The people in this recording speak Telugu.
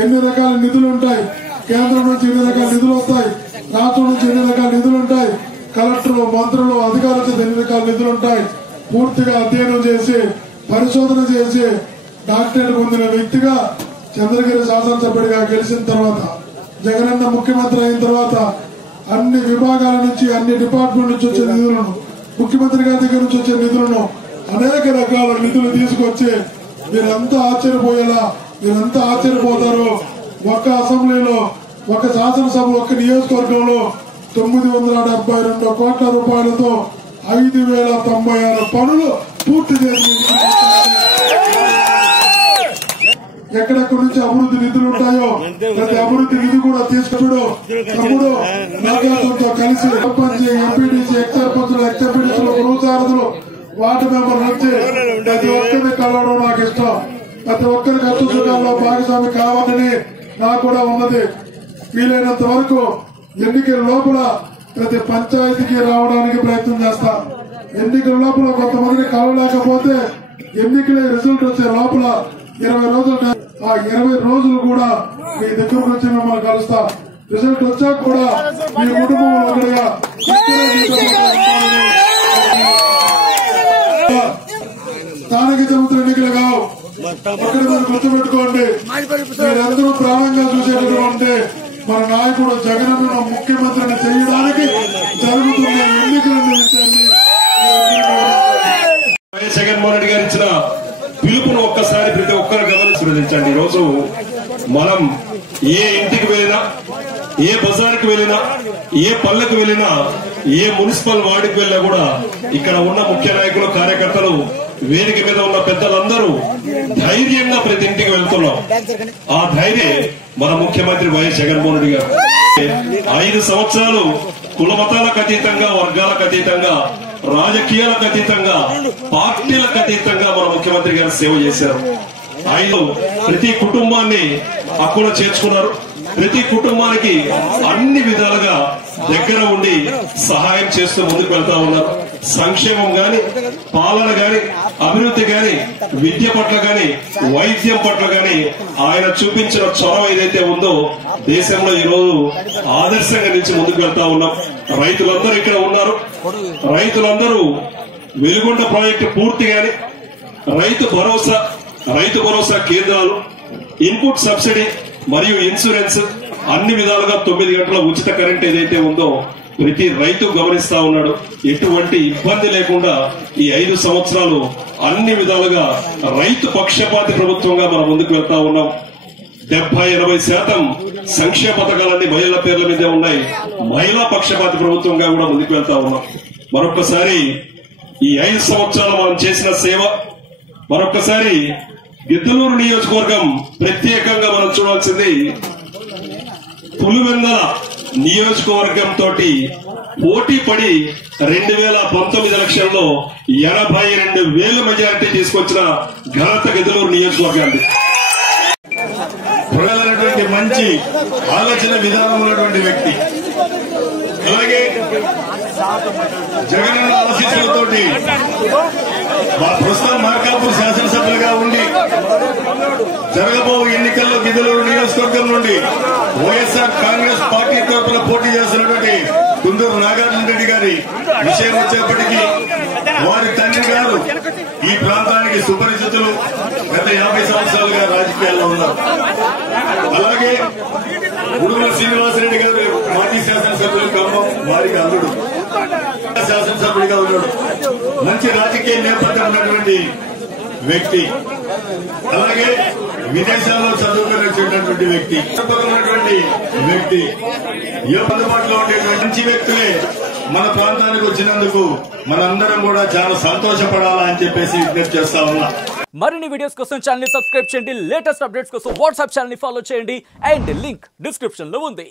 ఎన్ని రకాల నిధులు ఉంటాయి, కేంద్రం నుంచి ఎన్ని రకాల నిధులు వస్తాయి, రాష్ట్రం నుంచి ఎన్ని రకాల నిధులు ఉంటాయి, కలెక్టర్లు మంత్రులు అధికారులతో ఎన్ని రకాల నిధులు ఉంటాయి, పూర్తిగా అధ్యయనం చేసి పరిశోధన చేసి డాక్టరేట్ పొందిన వ్యక్తిగా చంద్రగిరి శాసనసభ్యుడిగా గెలిచిన తర్వాత జగనన్న ముఖ్యమంత్రి అయిన తర్వాత అన్ని విభాగాల నుంచి అన్ని డిపార్ట్మెంట్ నుంచి వచ్చే నిధులను ముఖ్యమంత్రి గారి దగ్గర నుంచి వచ్చే నిధులను అనేక రకాల నిధులు తీసుకొచ్చి మీరంతా ఆశ్చర్యపోయేలా మీరంతా ఆశ్చర్యపోతారు. ఒక్క అసెంబ్లీలో ఒక శాసనసభ ఒక్క నియోజకవర్గంలో 972 కోట్ల రూపాయలతో 5096 పనులు పూర్తి చేసి ఎక్కడెక్కడి నుంచి అభివృద్ధి నిధులు ఉంటాయో ప్రతి అభివృద్ధి నిధి కూడా తీసుకుడు తమ్ముడు నాగార్జునతో కలిసి సర్పంచ్ ఎంపీడీసీ ఎక్సర్పంచులు ఎక్సర్పీడీసీలు గృహసారథులు వార్డు మెంబర్లు వచ్చి ప్రతి ఒక్కరిని కలవడం నాకు ఇష్టం. ప్రతి ఒక్కరి కష్ట సుఖాల్లో భాగస్వామి కావాలని నాకు కూడా ఉన్నది. వీలైనంత వరకు ఎన్నికల లోపల ప్రతి పంచాయతీకి రావడానికి ప్రయత్నం చేస్తా. ఎన్నికల లోపల కొంతమందిని కలవలేకపోతే ఎన్నికల రిజల్ట్ వచ్చే లోపల 20 రోజులు ఆ 20 రోజులు కూడా మీ దగ్గరకు వచ్చి మిమ్మల్ని కలుస్తా. రిజల్ట్ వచ్చాక కూడా మీ కుటుంబంలో ఒకటిగా స్థానిక సంస్థల ఎన్నికలు కావు. అక్కడ మీరు గుర్తుపెట్టుకోండి, మీరందరూ ప్రాణంగా చూసేటటువంటి మన నాయకుడు జగనన్న ముఖ్యమంత్రిని చేయడానికి జరుగుతున్న ఎన్నికలను జగన్మోహన్ రెడ్డి గారు ఇచ్చిన పిలుపును ఒక్కసారి ప్రతి ఒక్కరు గమనించండి. ఈ రోజు మనం ఏ ఇంటికి వెళ్ళినా, ఏ బజార్కి వెళ్ళినా, ఏ పల్లెకు వెళ్ళినా, ఏ మున్సిపల్ వార్డుకి వెళ్ళినా కూడా ఇక్కడ ఉన్న ముఖ్య నాయకులు కార్యకర్తలు వేదిక మీద ఉన్న పెద్దలందరూ ధైర్యంగా ప్రతి ఇంటికి వెళ్తున్నాం. ఆ ధైర్యం మన ముఖ్యమంత్రి వైఎస్ జగన్మోహన్ రెడ్డి గారు 5 సంవత్సరాలు కులమతాలకు అతీతంగా, వర్గాలకు అతీతంగా, రాజకీయాలకు అతీతంగా, పార్టీలకు అతీతంగా మన ముఖ్యమంత్రి గారు సేవ చేశారు. ఆయన ప్రతి కుటుంబాన్ని అక్కడ చేర్చుకున్నారు. ప్రతి కుటుంబానికి అన్ని విధాలుగా దగ్గర ఉండి సహాయం చేస్తూ ముందుకు వెళ్తా ఉన్నారు. సంక్షేమం గాని, పాలన గాని, అభివృద్ధి గాని, విద్య పట్ల గాని, వైద్యం పట్ల గాని ఆయన చూపించిన చొరవ ఏదైతే ఉందో దేశంలో ఈ రోజు ఆదర్శంగా నుంచి ముందుకు వెళ్తా ఉన్నాం. రైతులందరూ ఇక్కడ ఉన్నారు. రైతులందరూ వెలుగొండ ప్రాజెక్టు పూర్తి గాని, రైతు భరోసా కేంద్రాలు, ఇన్పుట్ సబ్సిడీ మరియు ఇన్సూరెన్స్ అన్ని విధాలుగా 9 గంటల ఉచిత కరెంట్ ఏదైతే ఉందో ప్రతి రైతు గమనిస్తా ఉన్నాడు. ఎటువంటి ఇబ్బంది లేకుండా ఈ 5 సంవత్సరాలు అన్ని విధాలుగా రైతు పక్షపాతి ప్రభుత్వంగా మనం ముందుకు వెళ్తా ఉన్నాం. 70-80% సంక్షేమ పథకాలన్నీ మహిళల పేర్ల మీదే ఉన్నాయి. మహిళా పక్షపాతి ప్రభుత్వంగా కూడా ముందుకు వెళ్తా ఉన్నాం. మరొకసారి ఈ 5 సంవత్సరాలు మనం చేసిన సేవ, మరొకసారి గిద్దలూరు నియోజకవర్గం ప్రత్యేకంగా మనం చూడాల్సింది పులివెందుల నియోజకవర్గంతో పోటీ పడి 2019 ఎలక్షన్లో 82,000 మెజారిటీ తీసుకొచ్చిన ఘనత గిద్దలూరు నియోజకవర్గానికి. ప్రజలైనటువంటి మంచి ఆలోచన విధానం ఉన్నటువంటి వ్యక్తి. అలాగే జగనన్న ఆశీస్సులతోటి ప్రస్తుతం మార్కాపూర్ శాసనసభ్యులుగా ఉండి జరగబో ఎన్నికల్లో గిద్దలూరు నియోజకవర్గం నుండి వైఎస్ఆర్ కాంగ్రెస్ పార్టీ తరఫున పోటీ చేస్తున్నటువంటి కుందూరు నాగార్జున రెడ్డి గారి విషయం వచ్చేప్పటికీ వారి తండ్రి గారు ఈ ప్రాంతానికి సుపరిచితులు. గత 50 సంవత్సరాలుగా రాజకీయాల్లో ఉన్నారు. అలాగే ఉడుమల శ్రీనివాసరెడ్డి గారు మాజీ శాసనసభ్యులు ఖమ్మం, వారికి అల్లుడు శాసనసభ్యుడిగా ఉన్నాడు. మంచి రాజకీయ నేపథ్యం ఉన్నటువంటి వ్యక్తి. అలాగే విదేశాల్లో చదువుకుని వచ్చేటటువంటి వ్యక్తి. అందుబాటులో ఉండేటువంటి మంచి వ్యక్తులే మన ప్రాంతానికి వచ్చినందుకు మనందరం కూడా చాలా సంతోషపడాలా అని చెప్పేసి విజ్ఞప్తి చేస్తా ఉన్నా. మరిన్ని వీడియోస్ కోసం ఛానల్ ని సబ్స్క్రైబ్ చేయండి. లేటెస్ట్ అప్డేట్స్ కోసం వాట్సాప్ ఛానల్ ని ఫాలో చేయండి. అండ్ లింక్ డిస్క్రిప్షన్ లో ఉంది.